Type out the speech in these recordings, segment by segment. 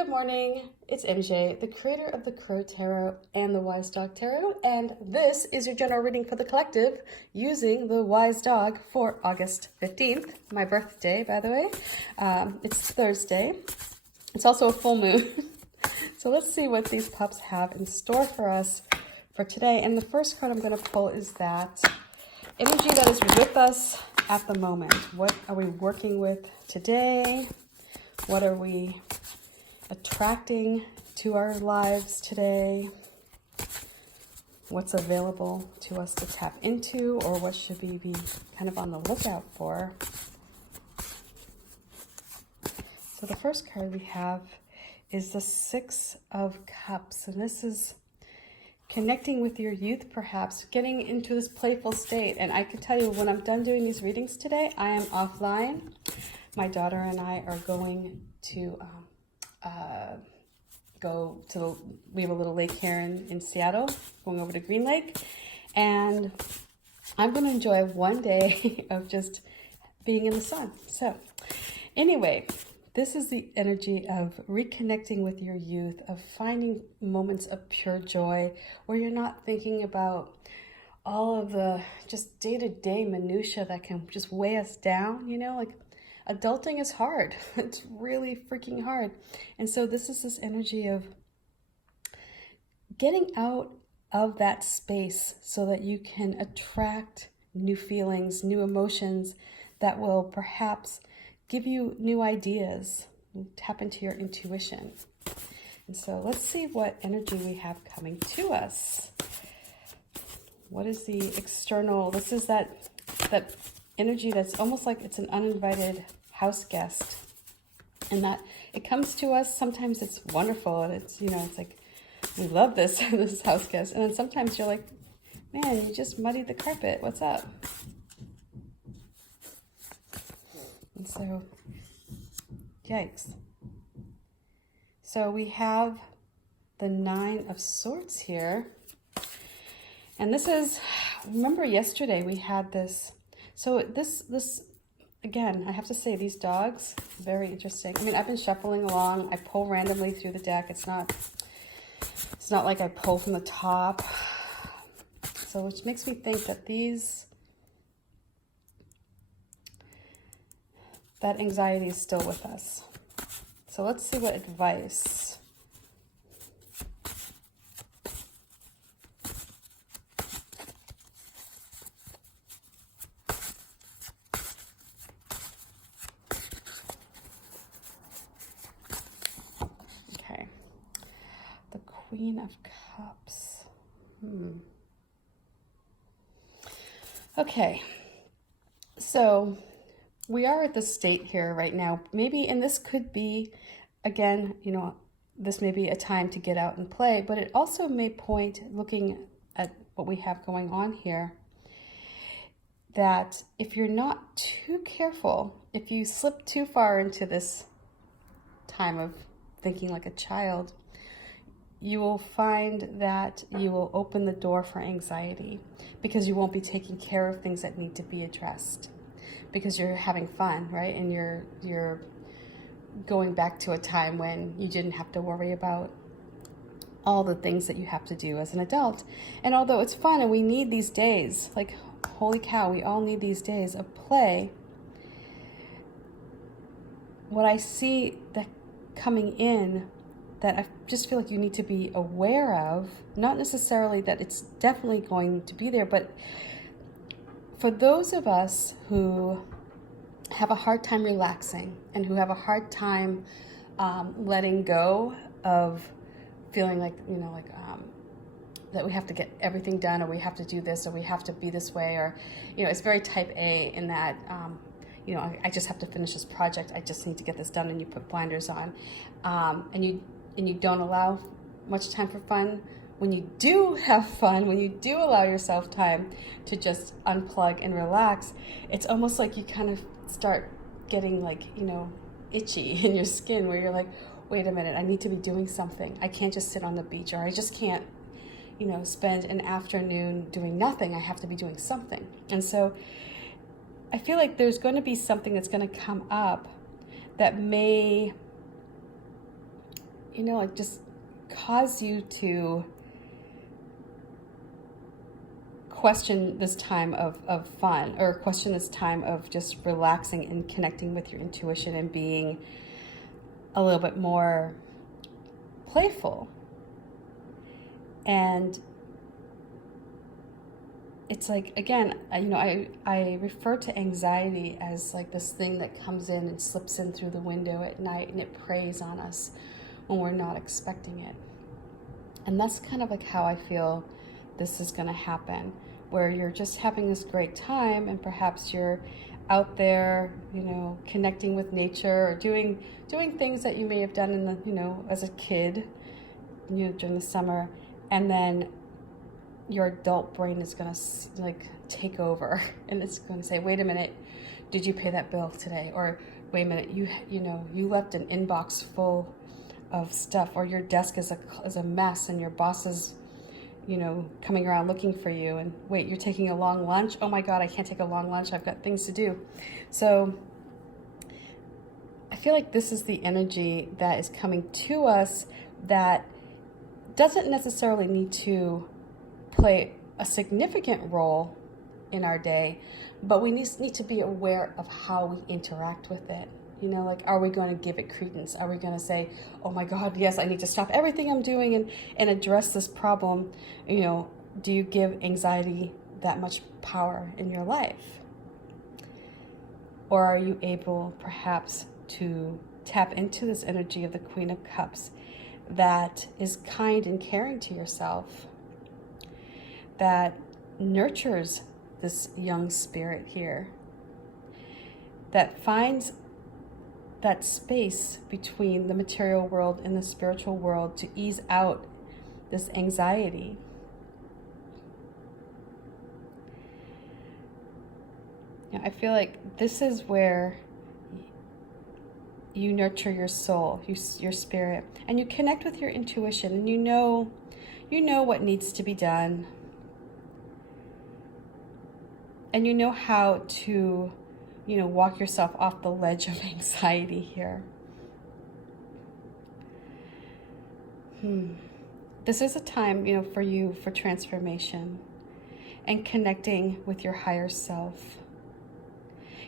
Good morning, it's MJ, the creator of the Crow Tarot and the Wise Dog Tarot, and this is your general reading for the collective using the Wise Dog for August 15th, my birthday, by the way. It's Thursday. It's also a full moon. So let's see what these pups have in store for us for today. And the first card I'm going to pull is that energy that is with us at the moment. What are we working with today? What are we attracting to our lives today? What's available to us to tap into, or what should we be kind of on the lookout for? So the first card we have is the Six of Cups, and this is connecting with your youth, perhaps getting into this playful state. And I can tell you, when I'm done doing these readings today, I am offline. My daughter and I are going to we have a little lake here in Seattle, going over to Green Lake, and I'm going to enjoy one day of just being in the sun. So anyway, this is the energy of reconnecting with your youth, of finding moments of pure joy where you're not thinking about all of the just day-to-day minutia that can just weigh us down, you know, like adulting is hard. It's really freaking hard. And so this is this energy of getting out of that space so that you can attract new feelings, new emotions that will perhaps give you new ideas, tap into your intuition. And so let's see what energy we have coming to us. What is the external? This is that energy that's almost like it's an uninvited house guest, and that it comes to us. Sometimes it's wonderful, and it's, you know, it's like we love this this house guest, and then sometimes you're like, man, you just muddied the carpet. What's up? And so, yikes. So we have the Nine of Swords here, and this is, remember yesterday we had this. So this again, I have to say, these dogs, very interesting. I mean, I've been shuffling along. I pull randomly through the deck. It's not like I pull from the top. So which makes me think that that anxiety is still with us. So let's see what advice. Queen of Cups. Okay, so we are at the state here right now. Maybe, and this could be, again, you know, this may be a time to get out and play, but it also may point, looking at what we have going on here, that if you're not too careful, if you slip too far into this time of thinking like a child, you will find that you will open the door for anxiety, because you won't be taking care of things that need to be addressed, because you're having fun, right? And you're going back to a time when you didn't have to worry about all the things that you have to do as an adult. And although it's fun and we need these days, like, holy cow, we all need these days of play, what I see that coming in that I just feel like you need to be aware of, not necessarily that it's definitely going to be there, but for those of us who have a hard time relaxing and who have a hard time letting go of feeling like, you know, like that we have to get everything done, or we have to do this, or we have to be this way, or, you know, it's very type A in that, you know, I just have to finish this project. I just need to get this done, and you put blinders on, and you don't allow much time for fun. When you do have fun, when you do allow yourself time to just unplug and relax, it's almost like you kind of start getting, like, you know, itchy in your skin, where you're like, wait a minute, I need to be doing something. I can't just sit on the beach, or I just can't, you know, spend an afternoon doing nothing. I have to be doing something. And so I feel like there's going to be something that's going to come up that may like just cause you to question this time of fun, or question this time of just relaxing and connecting with your intuition and being a little bit more playful. And it's like, again, I refer to anxiety as like this thing that comes in and slips in through the window at night, and it preys on us when we're not expecting it. And that's kind of like how I feel this is going to happen, where you're just having this great time, and perhaps you're out there, connecting with nature, or doing things that you may have done in the, as a kid, during the summer, and then your adult brain is going to like take over, and it's going to say, wait a minute, did you pay that bill today? Or wait a minute, you left an inbox full of stuff, or your desk is a mess, and your boss is coming around looking for you, and wait, you're taking a long lunch? Oh my God, I can't take a long lunch. I've got things to do. So I feel like this is the energy that is coming to us that doesn't necessarily need to play a significant role in our day, but we need to be aware of how we interact with it. Like, are we going to give it credence? Are we going to say, oh my God, yes, I need to stop everything I'm doing and address this problem? Do you give anxiety that much power in your life? Or are you able perhaps to tap into this energy of the Queen of Cups that is kind and caring to yourself, that nurtures this young spirit here, that finds that space between the material world and the spiritual world to ease out this anxiety? I feel like this is where you nurture your soul, your spirit, and you connect with your intuition, and you know what needs to be done, and you know how to walk yourself off the ledge of anxiety here. This is a time, for you, for transformation and connecting with your higher self.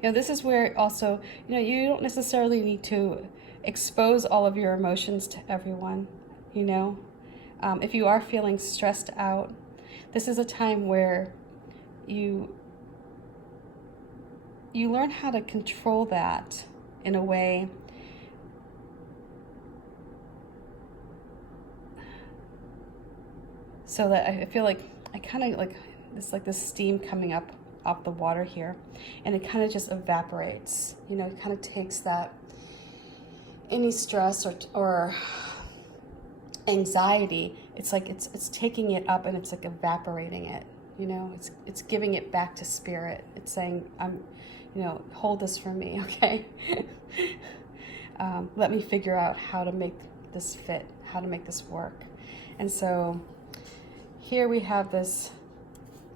This is where also, you don't necessarily need to expose all of your emotions to everyone, If you are feeling stressed out, this is a time where you learn how to control that in a way so that I feel like I kind of like this steam coming up off the water here, and it kind of just evaporates. It kind of takes that any stress or anxiety. It's like it's taking it up, and it's like evaporating it. It's giving it back to spirit. It's saying, hold this for me, okay? Let me figure out how to make this fit, how to make this work. And so here we have this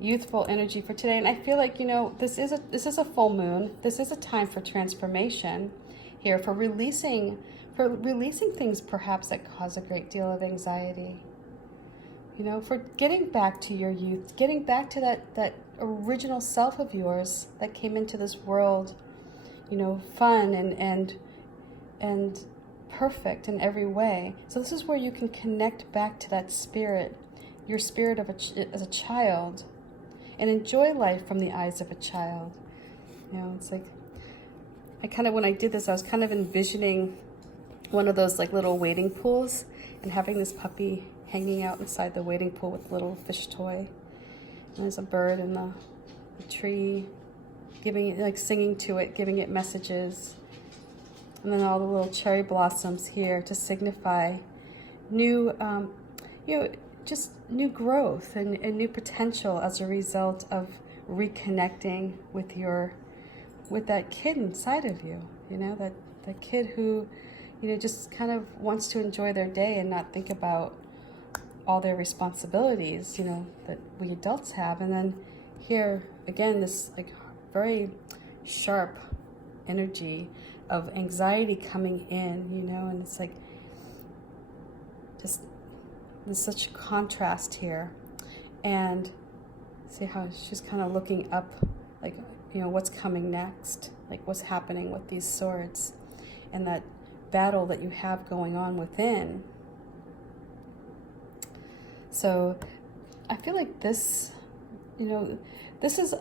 youthful energy for today, and I feel like this is a full moon. This is a time for transformation here, for releasing things perhaps that cause a great deal of anxiety. For getting back to your youth, getting back to that original self of yours that came into this world, fun and perfect in every way. So this is where you can connect back to that spirit, your spirit as a child, and enjoy life from the eyes of a child. It's like, when I did this, I was kind of envisioning one of those like little wading pools, and having this puppy hanging out inside the wading pool with a little fish toy. And there's a bird in the tree, singing to it, giving it messages. And then all the little cherry blossoms here to signify new, just new growth and new potential as a result of reconnecting with that kid inside of you. That kid who, just kind of wants to enjoy their day and not think about all their responsibilities, that we adults have. And then here again, this like very sharp energy of anxiety coming in, and it's like Just there's such contrast here. And see how she's kind of looking up, like, you know, what's coming next, like what's happening with these swords and that battle that you have going on within. So I feel like this, you know, this is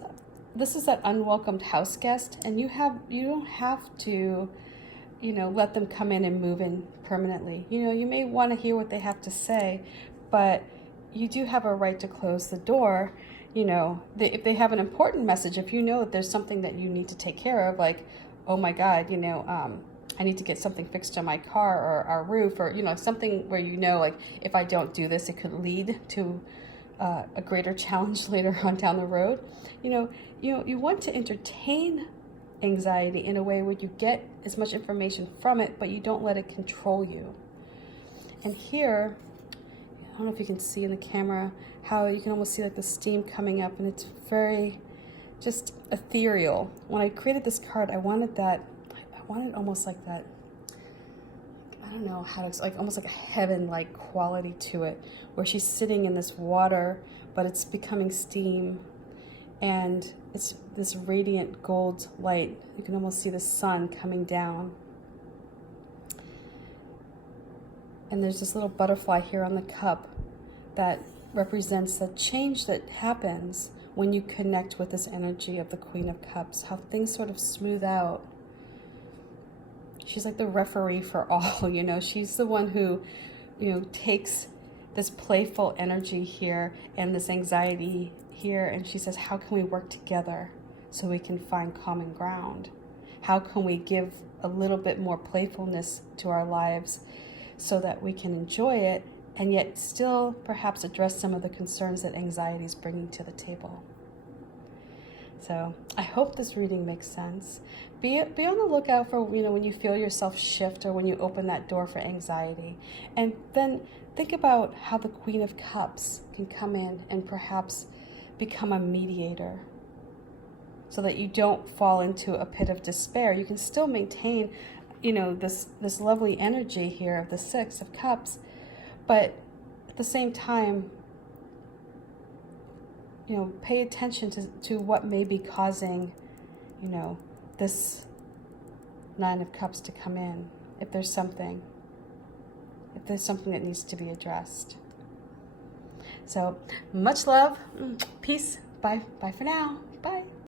that unwelcomed house guest, and you don't have to, you know, let them come in and move in permanently. You know, you may want to hear what they have to say, but you do have a right to close the door. You know, if they have an important message, if you know that there's something that you need to take care of, like, oh my God, you know, I need to get something fixed on my car or our roof, or, you know, something where, you know, like, if I don't do this, it could lead to a greater challenge later on down the road. You want to entertain anxiety in a way where you get as much information from it, but you don't let it control you. And here, I don't know if you can see in the camera how you can almost see like the steam coming up, and it's very just ethereal. When I created this card, I wanted almost like that, I don't know how to, like almost like a heaven-like quality to it, where she's sitting in this water, but it's becoming steam, and it's this radiant gold light. You can almost see the sun coming down. And there's this little butterfly here on the cup that represents the change that happens when you connect with this energy of the Queen of Cups, how things sort of smooth out. She's like the referee for all, you know. She's the one who, you know, takes this playful energy here and this anxiety here, and she says, how can we work together so we can find common ground? How can we give a little bit more playfulness to our lives so that we can enjoy it and yet still perhaps address some of the concerns that anxiety is bringing to the table? So I hope this reading makes sense. Be on the lookout for, you know, when you feel yourself shift or when you open that door for anxiety. And then think about how the Queen of Cups can come in and perhaps become a mediator, so that you don't fall into a pit of despair. You can still maintain, you know, this lovely energy here of the Six of Cups, but at the same time, you know, pay attention to what may be causing, you know, this Nine of Cups to come in, if there's something that needs to be addressed. So much love, peace, bye for now, bye.